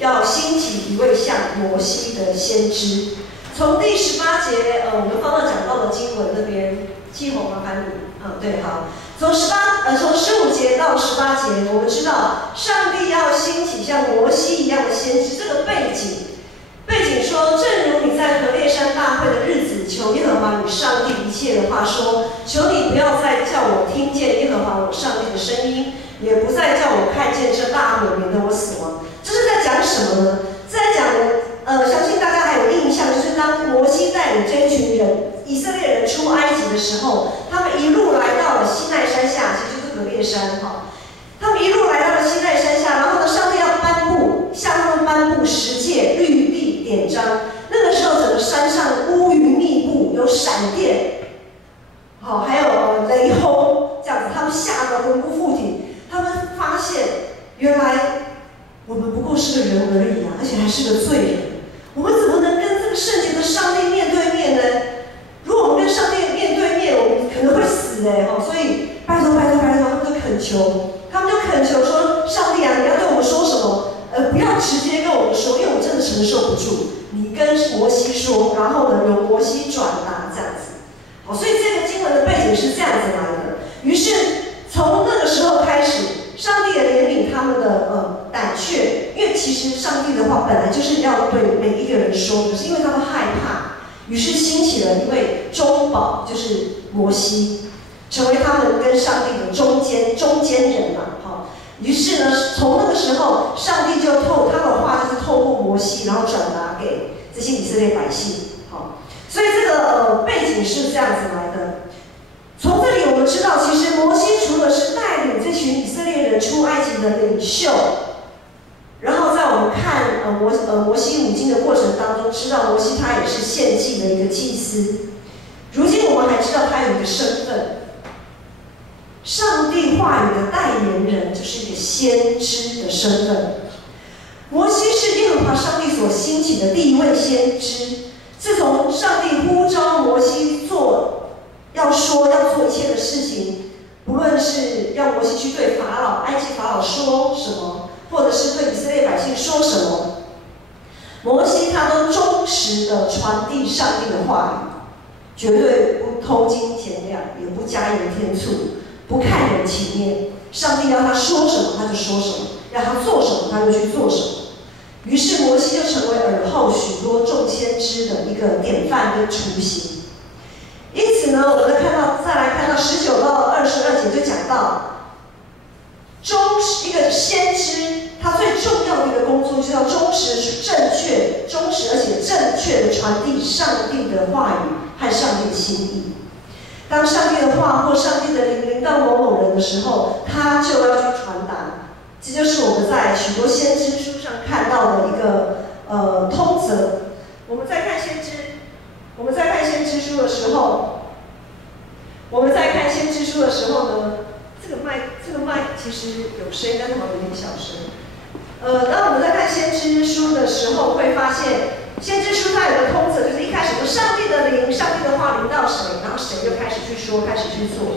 要兴起一位像摩西的先知。从第18节，我们放到讲到的经文那边，气候麻烦你，对，好，从15节到18节，我们知道上帝要兴起像摩西一样的先知，这个背景说，正如你在何烈山大会的日子，求耶和华你上帝一切的话说，求你不要再叫我听见耶和华我上帝的声音，也不再叫我看见这大火，免得我死亡。这是在讲什么呢？在讲相信大家还有印象，就是当摩西带领这一群人，以色列人出埃及的时候，他们一路来到了西奈山下，其实就是何烈山哈。他们一路来到了西奈山下，然后呢，上帝要向他们颁布10诫律例典章。那个时候，整个山上乌云密布，有闪电，好，还有雷轰，这样子，他们吓得魂不附体。他们发现，原来我们不过是个人而已啊，而且还是个罪人。我们怎么能跟这个圣洁的上帝面对面呢？如果我们跟上帝面对面，我们可能会死所以拜托，他们就恳求说：上帝啊，你要对我们说什么？不要直接跟我们说，因为我真的承受不住。你跟摩西说，然后呢，由摩西转达这样子。好，所以这个经文的背景是这样子来的。于是从那个时候开始，上帝也怜悯他们的胆怯，因为其实上帝的话本来就是要对每一个人说，可是因为他们害怕，于是兴起了一位中保，就是摩西，成为他们跟上帝的中间人嘛。于是呢，从那个时候，上帝就他的话就是透过摩西，然后转达给这些以色列百姓。好，所以这个背景是这样子来的。从这里我们知道，其实摩西除了是带领这群以色列人出埃及的领袖，然后在我们看摩西五经的过程当中，知道摩西他也是献祭的一个祭司。如今我们还知道他有一个身份。上帝话语的代言人，就是一个先知的身份。摩西是耶和华上帝所兴起的第一位先知。自从上帝呼召摩西要做一切的事情，不论是要摩西去对埃及法老说什么，或者是对以色列百姓说什么，摩西他都忠实的传递上帝的话语，绝对不偷斤减两，也不加盐添醋。不看人情面，上帝要他说什么他就说什么，要他做什么他就去做什么。于是摩西就成为尔后许多众先知的一个典范跟雏形。因此呢，我们再来看到19到22节就讲到，一个先知他最重要的一个工作就是要忠实而且正确的传递上帝的话语和上帝的心意。当上帝的话或上帝的灵临到某某人的时候，他就要去传达。这就是我们在许多先知书上看到的一个通则。我们在看先知书的时候，呢，这个麦其实有声音，但是好像有点小声。当我们在看先知书的时候，会发现。先知书它有个通则，就是一开始说上帝的灵、上帝的话临到谁，然后谁就开始去说、开始去做，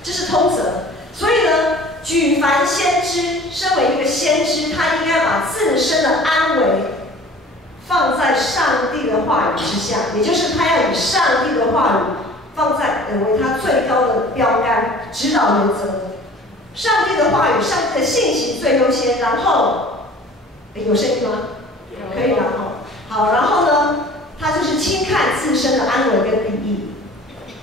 这是通则。所以呢，举凡先知，身为一个先知，他应该把自身的安危放在上帝的话语之下，也就是他要以上帝的话语放在为他最高的标杆、指导原则。上帝的话语、上帝的信息最优先，然后，有声音吗？可以了好，然后呢，他就是轻看自身的安危跟利益。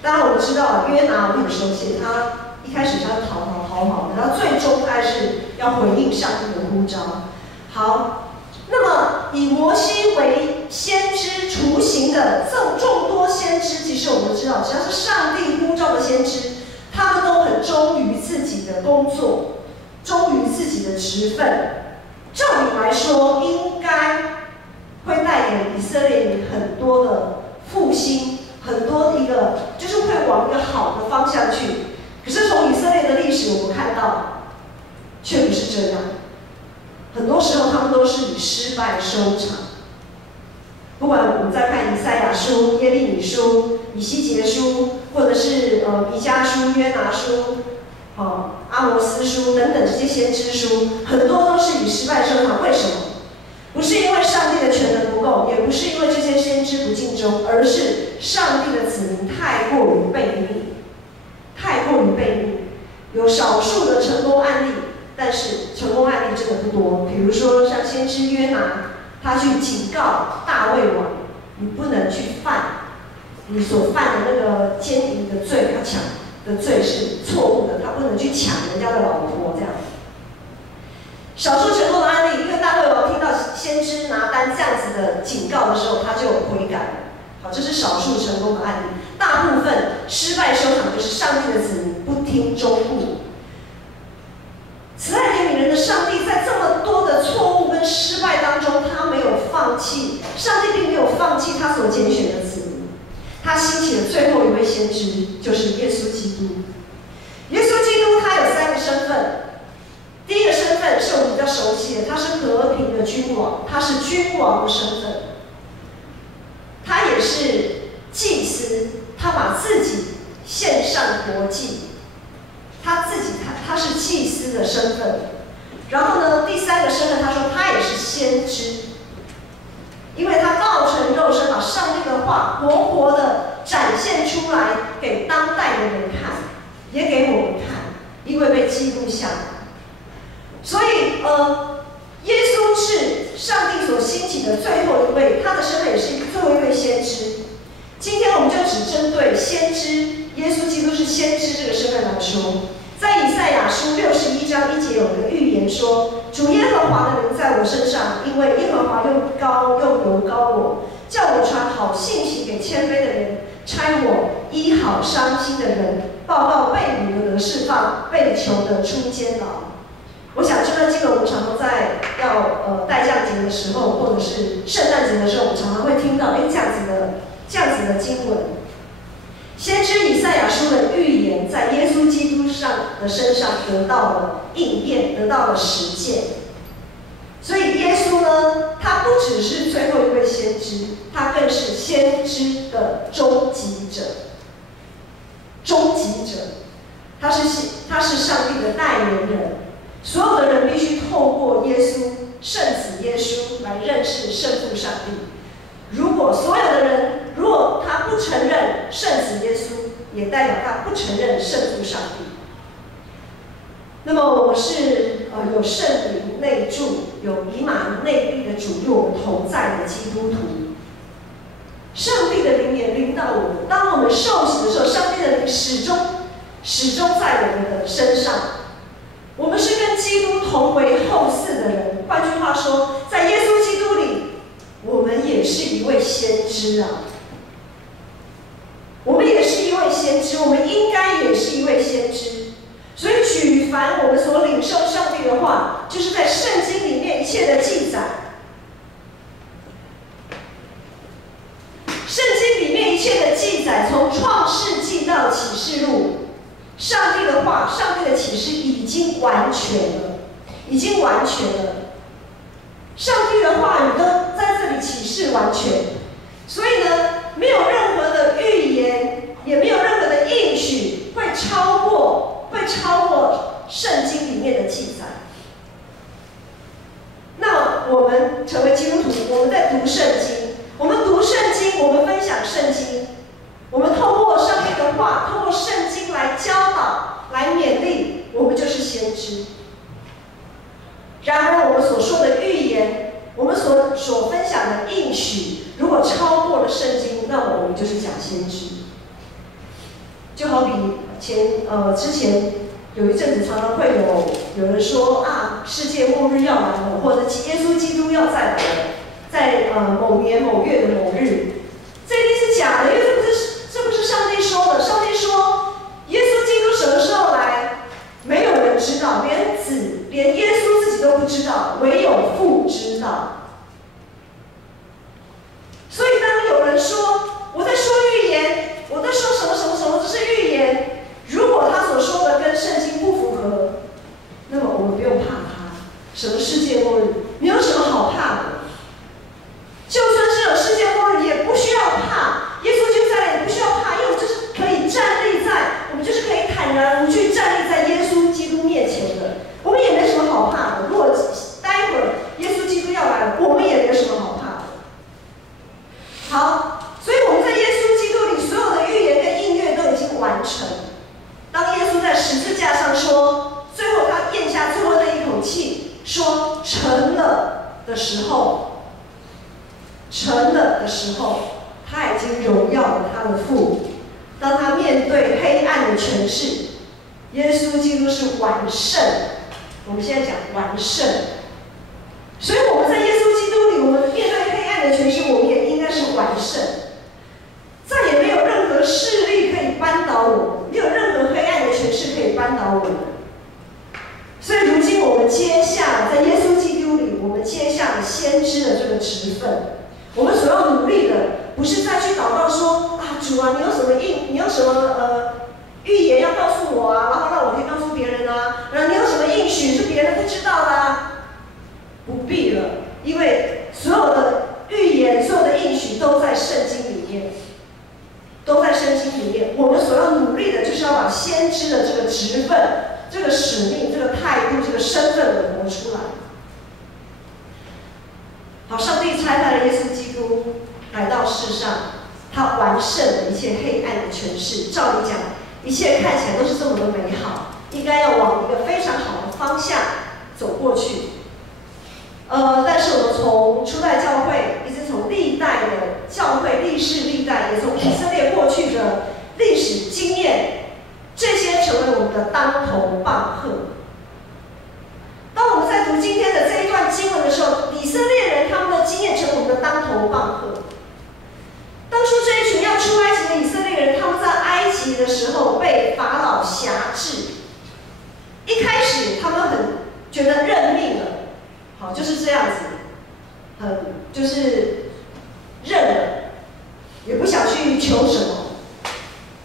当然我们知道约拿，我们很熟悉，他一开始他讨好的，然后最终他是要回应上帝的呼召。好，那么以摩西为先知雏形的众多先知，其实我们知道，只要是上帝呼召的先知，他们都很忠于自己的工作，忠于自己的职分。照理来说，应该会带给以色列人很多的复兴，很多的一个就是会往一个好的方向去。可是从以色列的历史我们看到，却不是这样。很多时候他们都是以失败收场。不管我们在看以赛亚书、耶利米书、以西结书，或者是弥迦书、约拿书、阿阿摩斯书等等这些先知书，很多都是以失败收场。为什么？不是因为上帝的权能不够，也不是因为这些先知不尽忠，而是上帝的子民太过于悖逆，太过于悖逆。有少数的成功案例，但是成功案例真的不多。比如说像先知约拿，他去警告大卫王，你不能去犯你所犯的那个奸淫的罪，他抢的罪是错误的，他不能去抢人家的老婆这样。少数成功的案例，因为大卫王听到先知拿单这样子的警告的时候，他就悔改了。好，这是少数成功的案例。大部分失败收场就是上帝的子民不听忠告。慈爱怜悯人的上帝，在这么多的错误跟失败当中，他没有放弃。上帝并没有放弃他所拣选的子民。他兴起了最后一位先知，就是耶稣基督。耶稣基督他有3个身份。第一个身份是我们比较熟悉的，他是和平的君王，他是君王的身份。他也是祭司，他把自己献上国祭。他是祭司的身份。然后呢，第3个身份，他说他也是先知，因为他道成肉身，把上帝的话活活的展现出来给当代的人看，也给我们看，因为被记录下来。所以，耶稣是上帝所兴起的最后一位，他的身份也是最后一位先知。今天我们就只针对先知，耶稣基督是先知这个身份来说。在以赛亚书61章1节有一个预言说：“主耶和华的灵在我身上，因为耶和华用油膏我，叫我传好信息给谦卑的人，差我医好伤心的人，报告被掳的得释放，被囚的出监牢。”我想这段经文我们常常在代降节的时候，或者是圣诞节的时候，我们常常会听到这样子的经文。先知以赛亚书的预言，在耶稣基督的身上得到了应验，得到了实践。所以耶稣呢，他不只是最后一位先知，他更是先知的终极者。终极者，他是上帝的代言人。所有的人必须透过耶稣，圣子耶稣来认识圣父上帝。如果所有的人，如果他不承认圣子耶稣，也代表他不承认圣父上帝。那么我们是有圣灵内住、有以马内利的主与我们同在的基督徒。上帝的灵也临到我们。当我们受洗的时候，上帝的灵始终在我们的身上。我们是跟基督同为后嗣的人。换句话说，在耶稣基督里，我们也是一位先知啊。我们也是一位先知，我们应该也是一位先知。所以举凡我们所领受上帝的话，就是在圣经里面一切的记载。圣经里面一切的记载，从创世纪到启示录，上帝的话，上帝的启示已经完全了，已经完全了。上帝的话语都在这里启示完全，所以呢，没有任何的预言，也没有任何的应许会超过圣经里面的记载。那我们成为基督徒，我们在读圣经，我们读圣经，我们分享圣经，我们透过上帝的话，透过圣经来教导、来勉励，我们就是先知。然而，我们所说的预言，我们所分享的应许，如果超过了圣经，那么我们就是假先知。就好比之前有一阵子，常常会有人说啊，世界末日要来了，或者耶稣基督要再来了，在某年某月的某日，这一定是假的，因为这不是上帝说的。上帝说，耶稣基督什么时候来，没有人知道，连耶稣自己都不知道，唯有父知道。所以当有人说我在说预言，我在说什么什么什么，这是预言，如果他所说的跟圣经不符合，那么我们不用怕他。什么世界末日，没有什么好怕的。就算是有世界末日，也不需要怕。耶稣就在，也不需要怕，因为我们就是可以站立在，我们就是可以坦然无惧站立在耶稣基督面好怕的。如果待会儿耶稣基督要来了，我们也没有什么好怕的。好，所以我们在耶稣基督里所有的预言跟应验都已经完成。当耶稣在十字架上说，最后他咽下最后那一口气，说成了的时候，他已经荣耀了他的父。当他面对黑暗的权势，耶稣基督是完胜。我们现在讲完胜，所以我们在耶稣基督里，我们面对黑暗的权势，我们也应该是完胜。再也没有任何势力可以扳倒我们，没有任何黑暗的权势可以扳倒我们。所以如今我们接下在耶稣基督里，我们接下了先知的这个职分。我们所要努力的，不是再去祷告说啊，主啊，你有什么预言要告诉我啊，然后让我可以告诉别人啊，然后你有什么应许是别人不知道的啊？不必了，因为所有的预言、所有的应许都在圣经里面，我们所要努力的，就是要把先知的这个职分、这个使命、这个态度、这个身份给活出来。好，上帝差派了耶稣基督来到世上，他完胜了一切黑暗的权势。照理讲，一切看起来都是这么的美好，应该要往一个非常好的方向走过去。但是我们从初代教会，一直从历代的教会历世历代，也从以色列过去的历史经验，这些成为我们的当头棒喝。当我们在读今天的这一段经文的时候，以色列人他们的经验成为我们的当头棒喝。当初这一群要出埃及的以色列人，他们在埃及的时候被法老辖制。一开始他们很觉得认命了，好，就是这样子，就是认了，也不想去求什么，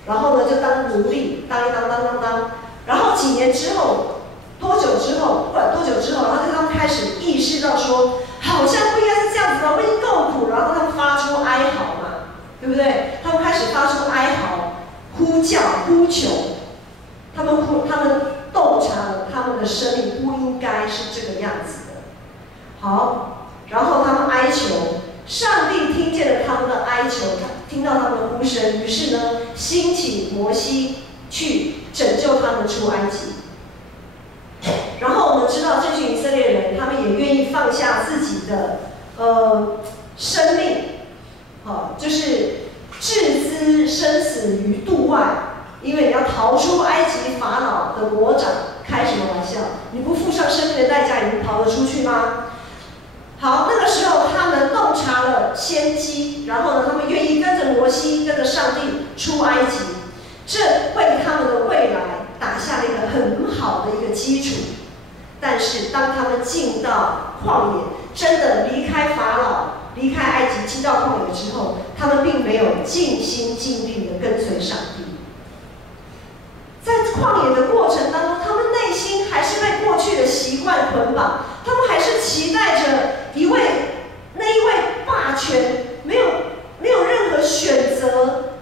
然后呢就当奴隶，当，然后几年之后。不管多久之后，然后他们开始意识到说，好像不应该是这样子吧，我已经够苦，然后他们发出哀嚎嘛，对不对？他们开始发出哀嚎、呼叫、呼求，他们洞察了他们的生命不应该是这个样子的。好，然后他们哀求，上帝听见了他们的哀求，听到他们的呼声，于是呢，兴起摩西去拯救他们出埃及。然后我们知道这群以色列人，他们也愿意放下自己的生命，就是置之生死于度外，因为你要逃出埃及法老的魔掌，开什么玩笑？你不付上生命的代价，你能逃得出去吗？好，那个时候他们洞察了先机，然后呢，他们愿意跟着摩西，跟着上帝出埃及，这为他们的未来打下了一个很好的一个基础。但是当他们进到旷野，真的离开法老、离开埃及，进到旷野之后，他们并没有尽心尽力的跟随上帝。在旷野的过程当中，他们内心还是被过去的习惯捆绑，他们还是期待着那一位霸权没有任何选择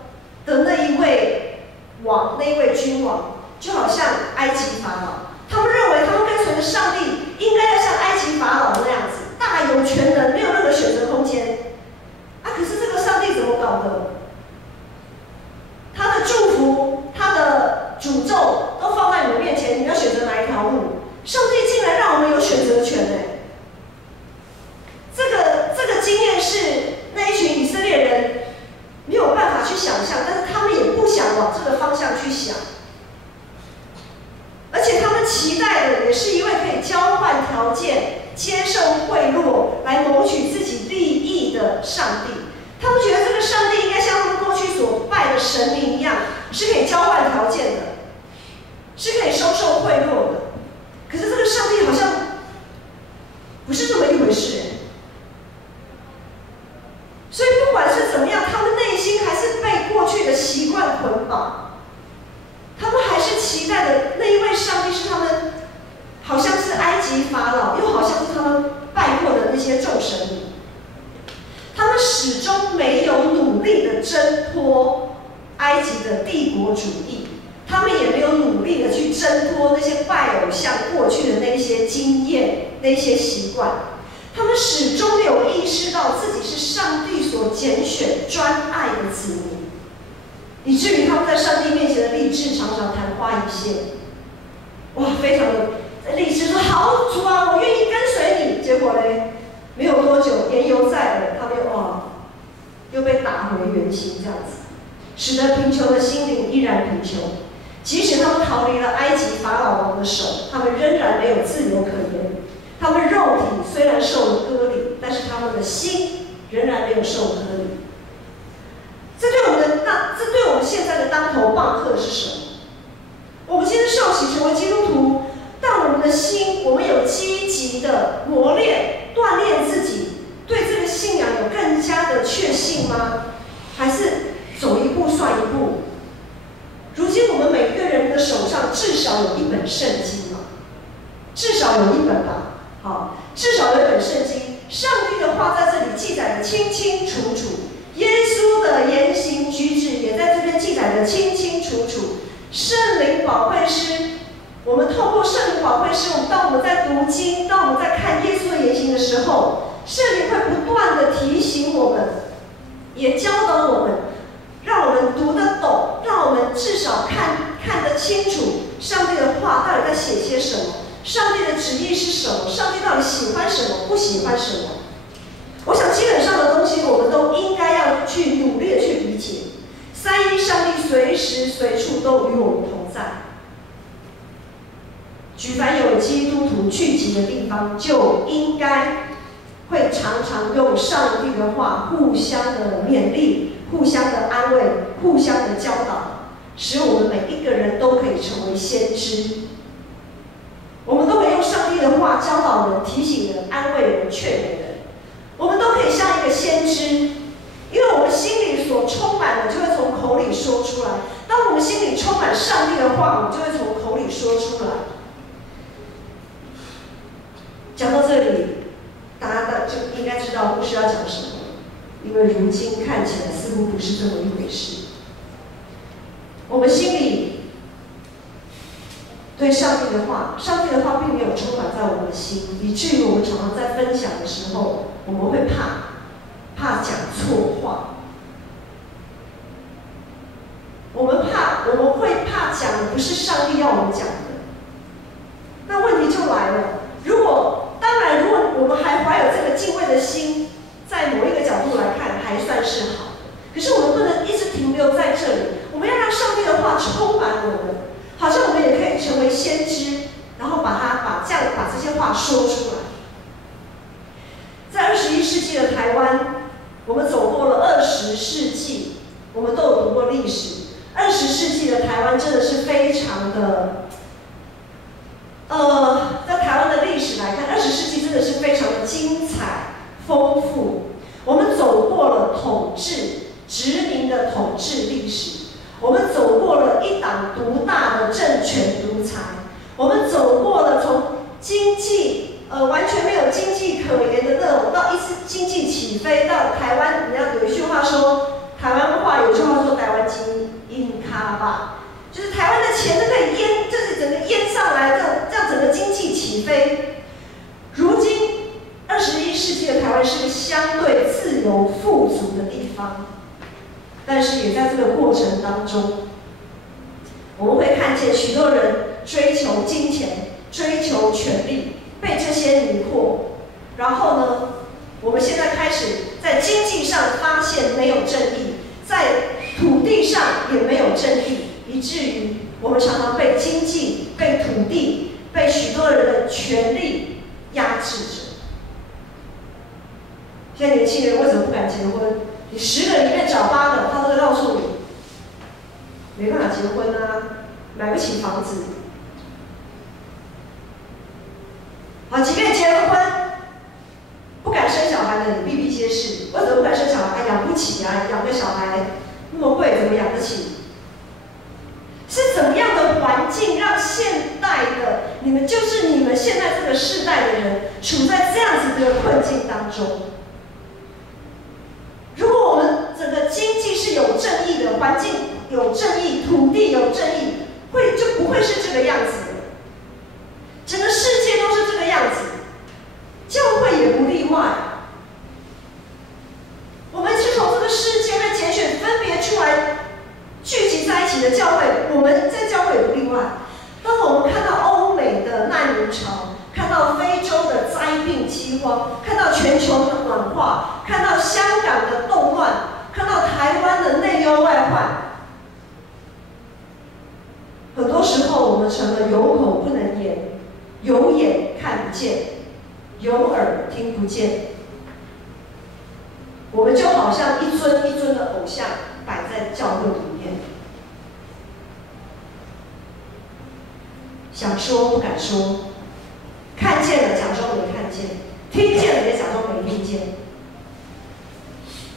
的那一位王，那一位君王，就好像埃及法老。他们认为他们跟随着上帝，应该要像埃及法老那样子，大有全能，没有任何选择空间。可是这个上帝怎么搞的？他的祝福、他的诅咒都放在你们面前，你要选择哪一条路？上帝竟然让我们有选择权这个经验是那一群以色列人没有办法去想象，但是他们也不想往这个方向去想。而且他们期待的也是一位可以交换条件、接受贿赂来谋取自己利益的上帝。他们觉得这个上帝应该像他们过去所拜的神明一样，是可以交换条件的，是可以收受贿赂的。可是这个上帝好像不是这么一回事。所以不管是怎么样，他们内心还是被过去的习惯捆绑。他们还是期待的那一位上帝是他们，好像是埃及法老，又好像是他们拜过的那些众神明。他们始终没有努力的挣脱埃及的帝国主义，他们也没有努力的去挣脱那些拜偶像过去的那些经那些习惯，他们始终没有意识到自己是上帝所拣选专爱的子民，以至于他们在上帝面前的立志常常昙花一现。哇，非常的立志说好主啊，我愿意跟随你。结果呢，没有多久言犹在耳，他们又被打回原形，这样子，使得贫穷的心灵依然贫穷。即使他们逃离了埃及法老王的手，他们仍然没有自由可言。他们肉体虽然受了割礼，但是他们的心仍然没有受割礼。这对我们现在的当头棒喝是什么？我们今天受洗成为基督徒，但我们的心，我们有积极的磨练、锻炼自己，对这个信仰有更加的确信吗？还是走一步算一步？如今我们每个人的手上至少有一本圣经嘛，至少有一本吧。好，至少有一本圣经，上帝的话在这里记载的清清楚楚，耶稣的言行举止也在这边记载的清清楚楚。圣灵保惠师，我们透过圣灵保惠师，当我们在读经，当我们在看耶稣的言行的时候，圣灵会不断的提醒我们，也教导我们，让我们读得懂，让我们至少看得清楚上帝的话到底在写些什么，上帝的旨意是什么，上帝到底喜欢什么，不喜欢什么。我想基本上的东西我们都应该要去努力的去理解。三一上帝随时随处都与我们同在。举凡有基督徒聚集的地方，就应该会常常用上帝的话互相的勉励、互相的安慰、互相的教导，使我们每一个人都可以成为先知。我们都可以用上帝的话教导人、提醒人、安慰人、劝勉人。我们都可以像一个先知，因为我们心里所充满的，就会从口里说出来。当我们心里充满上帝的话，我们就会从口里说出来。讲到这里，大家就应该知道故事要讲什么，因为如今看起来似乎不是这么一回事。我们心里对上帝的话，上帝的话并没有充满在我们的心，以至于我们常常在分享的时候，我们会怕讲错话。我们会怕讲的不是上帝要我们讲的。那问题就来了，如果我们还怀有这个敬畏的心，在某一个角度来看还算是好的。可是我们不能一直停留在这里，我们要让上帝的话充满我们，好像我们也可以成为先知，然后把这些话说出来。在21世纪的台湾，我们走过了20世纪，我们都有读过历史。20世纪的台湾真的是非常的，在台湾的历史来看，20世纪真的是非常的精彩、丰富。我们走过了殖民的统治历史，我们走过了一党独大的政权独裁，我们走过了从经济完全没有经济可言的那种，到一次经济起飞，到台湾，你要有一句话说，台湾话有一句话说台湾经阴咖吧，就是台湾的钱都可以淹，就是整个淹上来，这样整个经济起飞。如今21世纪的台湾是个相对自由富足的地方，但是也在这个过程当中，我们会看见许多人追求金钱、追求权力，被这些迷惑。然后呢，我们现在开始在经济上发现没有正义，在土地上也没有正义，以至于我们常常被经济、被土地、被许多人的权力压制着。现在年轻人为什么不敢结婚？你10个里面找8个，他都会告诉你，没办法结婚啊，买不起房子。好，即便结了婚，不敢生小孩的你比比皆是。为什么不敢生小孩？养不起啊，养个小孩那么贵，怎么养得起？是怎么样的环境让现代的你们现在这个世代的人处在这样子的困境当中？如果我们整个经济是有正义的，环境有正义，土地有正义，就不会是这个样子的。整个世界都是这个样子，外。当我们看到欧美的难民潮，看到非洲的灾病饥荒，看到全球的暖化，看到香港的动乱，看到台湾的内忧外患，很多时候我们成了有口不能言，有眼看不见，有耳听不见。我们就好像一尊一尊的偶像摆在教会里面，想说不敢说，看见了假装没看见，听见了也假装没听见。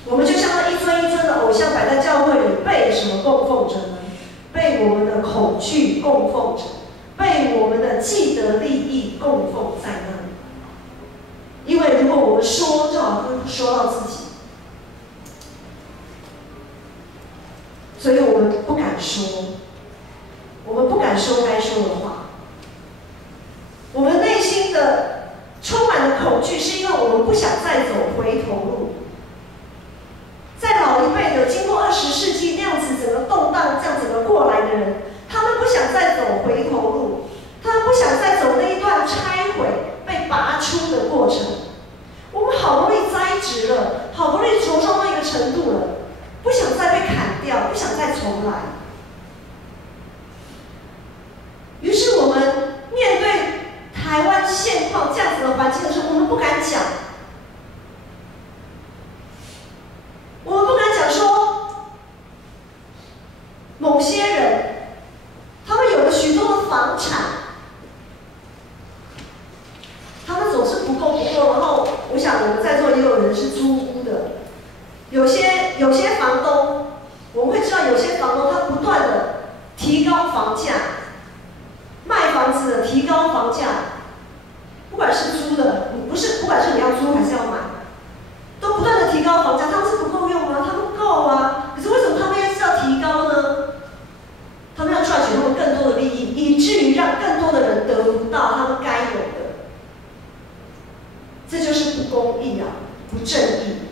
我们就像那一尊一尊的偶像摆在教会里，被什么供奉着呢？被我们的恐惧供奉着，被我们的既得利益供奉在那里。因为如果我们说，就好像说到自己，所以我们不敢说，我们不敢说该说的话。我们内心的充满了恐惧，是因为我们不想再走回头路。在老一辈的经过20世纪那样子整个动荡这样整个过来的人，他们不想再走回头路，他们不想再走那一段拆毁被拔出的过程。我们好不容易栽植了，好不容易茁壮到一个程度了，不想再被砍掉，不想再重来。于是我们面对台湾现况这样子的环境的时候，我们不敢讲。我们不敢讲说，某些人，他们有了许多的房产，他们总是不够。然后，我想我们在座也有人是租屋的，有些房东，我们会知道有些房东他不断的提高房价，卖房子的提高房价，不管是租的，不管是你要租还是要买，都不断的提高房价，他们是不够用吗？他们够啊，可是为什么他们要提高呢？他们要赚取他们更多的利益，以至于让更多的人得不到他们该有的。这就是不公义啊，不正义。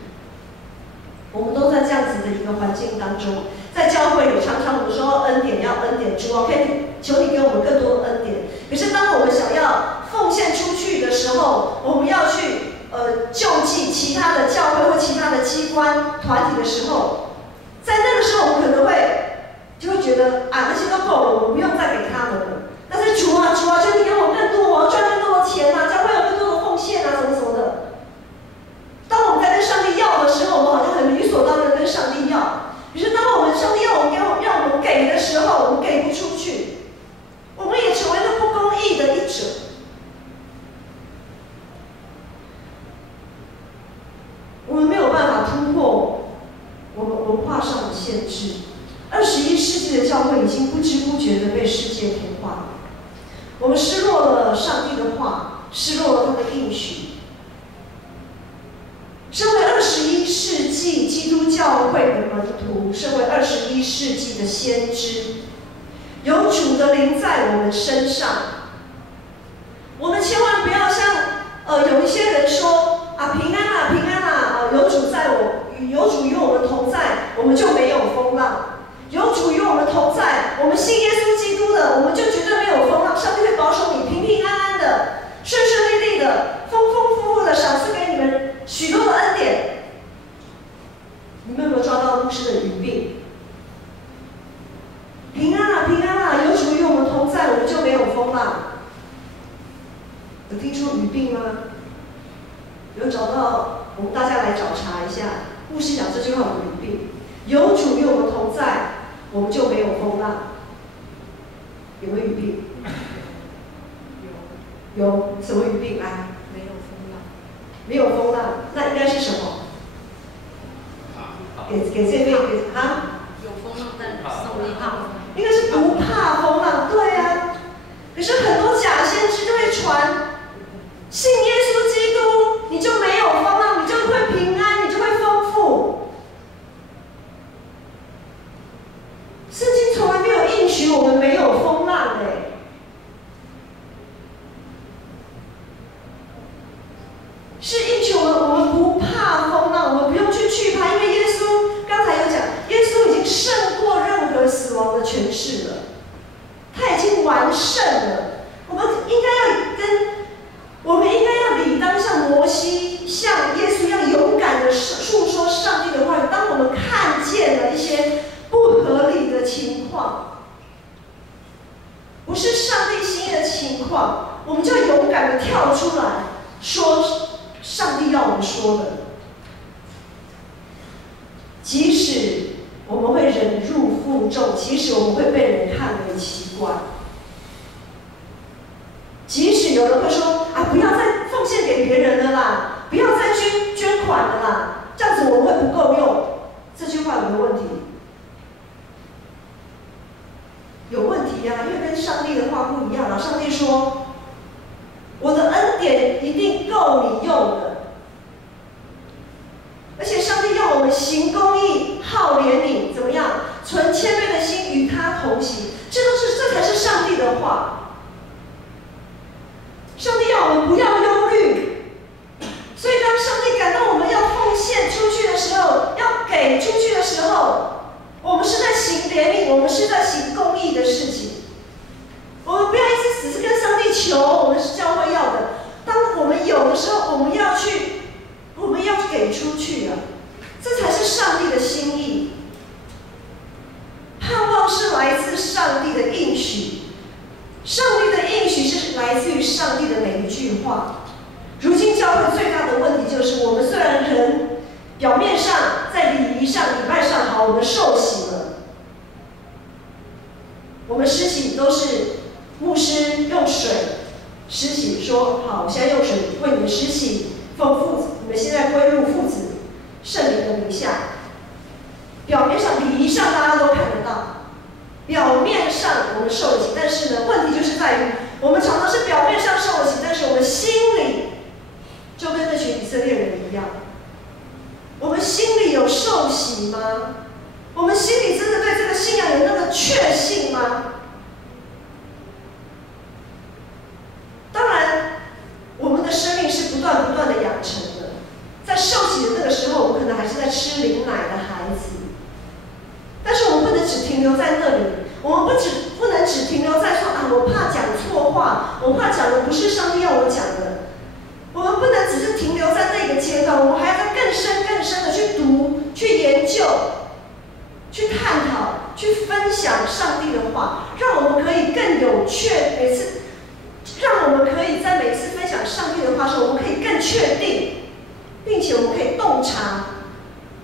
我们都在这样子的一个环境当中，在教会里常常我们说恩典要恩典，主啊，可以求你给我们更多的恩典。可是当我们想要奉献出去的时候，我们要去救济其他的教会或其他的机关团体的时候，在那个时候我们可能就会觉得啊，那些都够了，我们不用再给他们了。但是主啊，求你给我更多，我要赚更多的钱啊，教会有更多的奉献啊，什么什么的。当我们在跟上帝要的时候，我们好像很理所当然跟上帝要。可是当我们上帝要我们给的时候，我们给不出去，我们也成为了不公义的一者。我们没有办法突破我们文化上的限制。21世纪的教会已经不知不觉地被世界同化了。我们失落了上帝的话，失落了他的应许。身为21世纪基督教会的门徒，身为21世纪的先知，有主的灵在我们身上，我们千万不要像有一些人说啊，平安啊，平安啊，有主与我们同在，我们就没有风浪。有主与我们同在，我们信耶稣基督的，我们就绝对没有风浪。上帝会保守你平平安安的、顺顺利利的、丰丰富富的赏赐给你们许多的恩典。你们有没有抓到牧师的语病？平安啊，平安啊！有主与我们同在，我们就没有风浪。有听出语病吗？有找到？我们大家来找查一下，牧师讲这句话有语病。有主与我们同在，我们就没有风浪。有没有语病？有什么语病？来，没有风浪。没有风浪，那应该是什么？给这边啊？有风浪，但受力怕。应该是不怕风浪，对啊。可是很多假先知就会传，信耶稣基督，你就没有风浪，你就会平安，你就会丰富。圣经从来没有应许我们没有风浪的。是应许我们不怕风浪，我们不用去惧怕，因为耶稣刚才有讲，耶稣已经胜过任何死亡的权势了。完胜了。我们应该要理当像摩西、像耶稣一样勇敢的述说上帝的话语。当我们看见了一些不合理的情况，不是上帝心意的情况，我们就勇敢的跳出来说上帝要我们说的。即使我们会忍辱负重，即使我们会被人看为奇怪，即使有人会说啊，不要再奉献给别人了啦，不要再捐款了啦，这样子我们会不够用。这句话有没有问题？有问题啊，因为跟上帝的话不一样啊。上帝说，我的恩典一定够你用的。而且上帝要我们行公义、好怜悯，怎么样？存谦卑的心与他同行，这才是上帝的话。上帝要我们不要忧虑，所以当上帝感到我们要奉献出去的时候，要给出去的时候，我们是在行怜悯，我们是在行公义的事情。我们不要一直只是跟上帝求，我们是教会要的。当我们有的时候，我们要给出去啊，这才是上帝的心意。盼望是来自上帝的应许，上帝的应许是来自于上帝的每一句话。如今教会最大的问题就是，我们虽然人表面上在礼仪上、礼拜上好，我们受洗了，我们施洗都是牧师用水施洗，说好，我现在用水为你们施洗，奉父子，你们现在归入父子圣灵的名下。表面上礼仪上大家都看得到，表面上我们受了洗，但是呢，问题就是在于我们常常是表面上受了洗，但是我们心里就跟那群以色列人一样，我们心里有受洗吗？我们心里真的对这个信仰有那个确信吗？当然，我们的生命是不断的养成的。在受洗的那个时候，我们可能还是在吃灵奶的孩子，但是我们不能只停留在那里，我们不能只停留在说啊，我怕讲错话，我怕讲的不是上帝要我讲的。我们不能只是停留在那个阶段，我们还要在更深的去读、去研究、去探讨、去分享上帝的话，让我们可以更有让我们可以在每次分享上帝的话的时候，我们可以更确定，并且我们可以洞察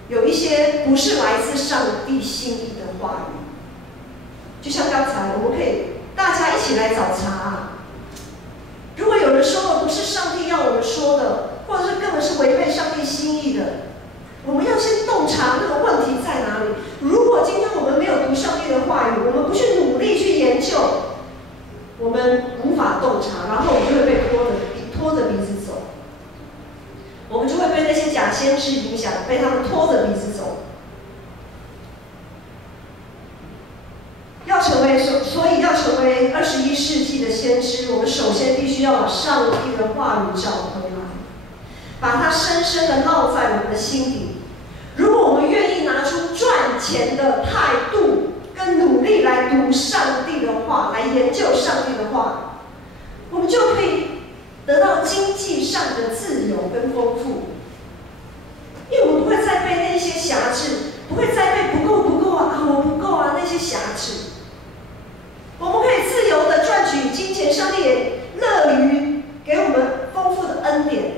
有一些不是来自上帝心意的话语。就像刚才，我们可以大家一起来找茬。如果有人说的不是上帝要我们说的，或者是根本是违背上帝心意的，我们要先洞察那个问题在哪里。如果今天我们没有读上帝的话语，我们不去努力去研究，我们无法洞察，然后我们就会被拖着鼻子走。我们就会被那些假先知影响，被他们拖着鼻子走。所以要成为21世纪的先知，我们首先必须要把上帝的话语找回来，把它深深的烙在我们的心底。如果我们愿意拿出赚钱的态度跟努力来读上帝的话，来研究上帝的话，我们就可以得到经济上的自由跟丰富。因为我们不会再被那些辖制，不会再被不够啊，我不够啊那些辖制。我们可以自由的赚取金钱，上帝也乐于给我们丰富的恩典，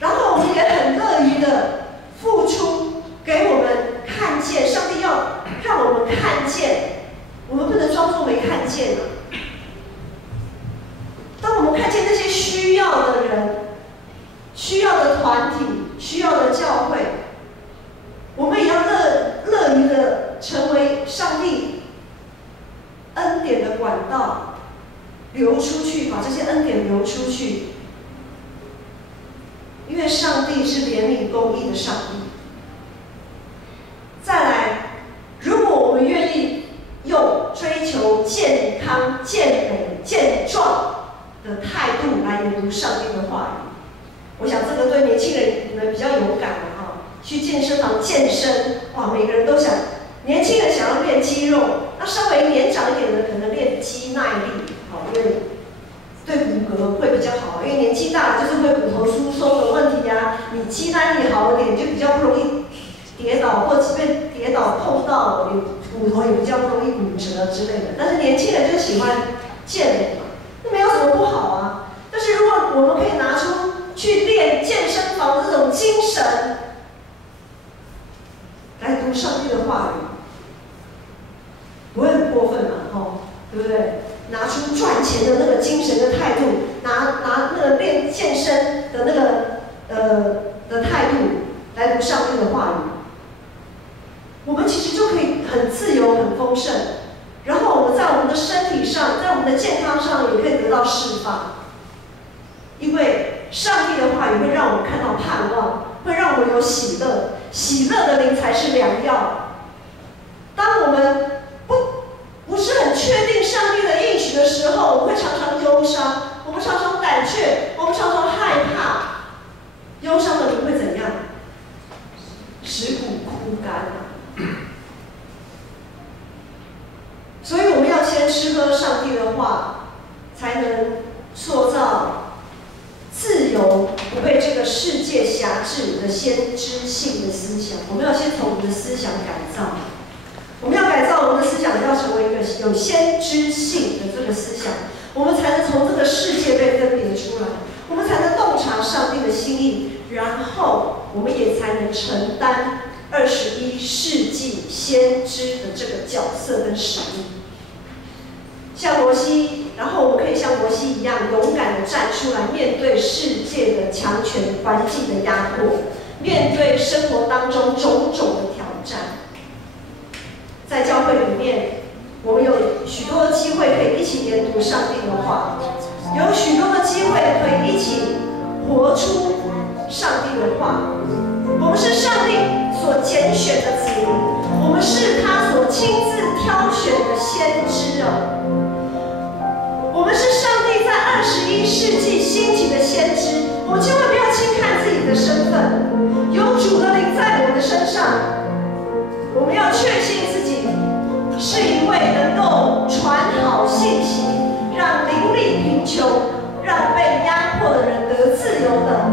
然后我们也很乐于的付出，给我们看见。上帝要让我们看见，我们不能装作没看见啊。当我们看见那些需要的人、需要的团体、需要的教会，我们也要乐于的成为上帝恩典的管道，流出去，把这些恩典流出去。因为上帝是怜悯公义的上帝。再来，如果我们愿意用追求健康、健美、健壮的态度来研读上帝的话语，我想这个对年轻人你们比较有感了哈。去健身房健身，哇，每个人都想，年轻人想要练肌肉，那稍微年长一点的可能练肌耐力，好，为年纪大了就是会骨头疏松的问题啊，你肌耐力好一点，就比较不容易跌倒，或即便跌倒碰到骨头也比较不容易骨折之类的。但是年轻人就喜欢健美嘛，那没有什么不好啊。但是如果我们可以拿出去练健身房的这种精神，来读上帝的话语，不会很过分嘛？对不对？拿出赚钱的那个精神的态度，拿那个练健身的那个的态度来读上帝的话语，我们其实就可以很自由、很丰盛。然后我们在我们的身体上，在我们的健康上也可以得到释放，因为上帝的话语会让我们看到盼望，会让我们有喜乐，喜乐的灵才是良药。当我们不是很确定上帝的应许的时候，我们会常常忧伤，我们常常胆怯，我们常常害怕。忧伤的灵会怎样？使骨枯干啊！所以我们要先吃喝上帝的话，才能塑造自由、不被这个世界辖制的先知性的思想。我们要先从我们的思想改造。我们要改造我们的思想，要成为一个有先知性的这个思想，我们才能从这个世界被分别出来，我们才能洞察上帝的心意，然后我们也才能承担21世纪先知的这个角色跟使命。像摩西，然后我们可以像摩西一样勇敢地站出来，面对世界的强权环境的压迫，面对生活当中种种的挑战。在教会里面，我们有许多的机会可以一起研读上帝的话，有许多的机会可以一起活出上帝的话。我们是上帝所拣选的子民，我们是他所亲自挑选的先知哦。我们是上帝在21世纪兴起的先知，我们千万不要轻看自己的身份，有主的灵在我们的身上，我们要确信自己是一位能够传好信息，让邻里贫穷、让被压迫的人得自由的